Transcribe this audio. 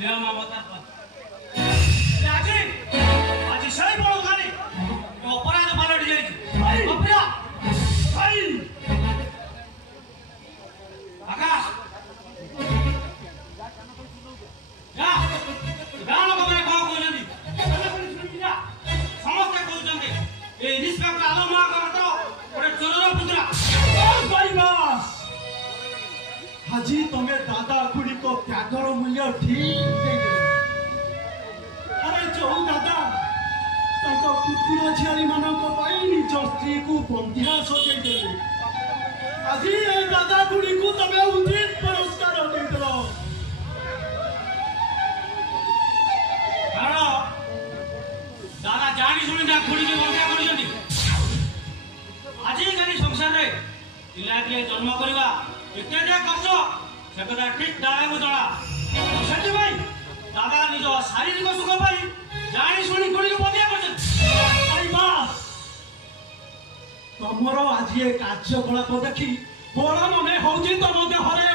देह ममता आज आज सही बड़ खाली अपराध पालट जाई अपरा भाई आकाश जा गाँव लोक मैंने कौन कहते समस्ते कहते ये निष्पाप आलो माँ का तो गोटे चोर पुतला আজি তুমি দাদা খুড়ি को त्यागर मूल्य ठीक अरे जो दादा कुकुर झियारी मानक निज स्त्री को बंधिया सजे आज ये दादा खुड़ी को तमे उचित पुरस्कार देदेल कारण दादा जानी शुणी जा खुड़ी के बंधिया कर आजिकाली संसार रे पिला पिला जन्म करवा एते जे कष्ट से कदा ठीक दादा को जणा सच्ची भाई दादा निज शारीरिक सुख पाई जानी शुणी खुड़ी के बंधिया कर बास तमरो आज ये कार्यकलाप देखी बड़ा मने होची तम देहरे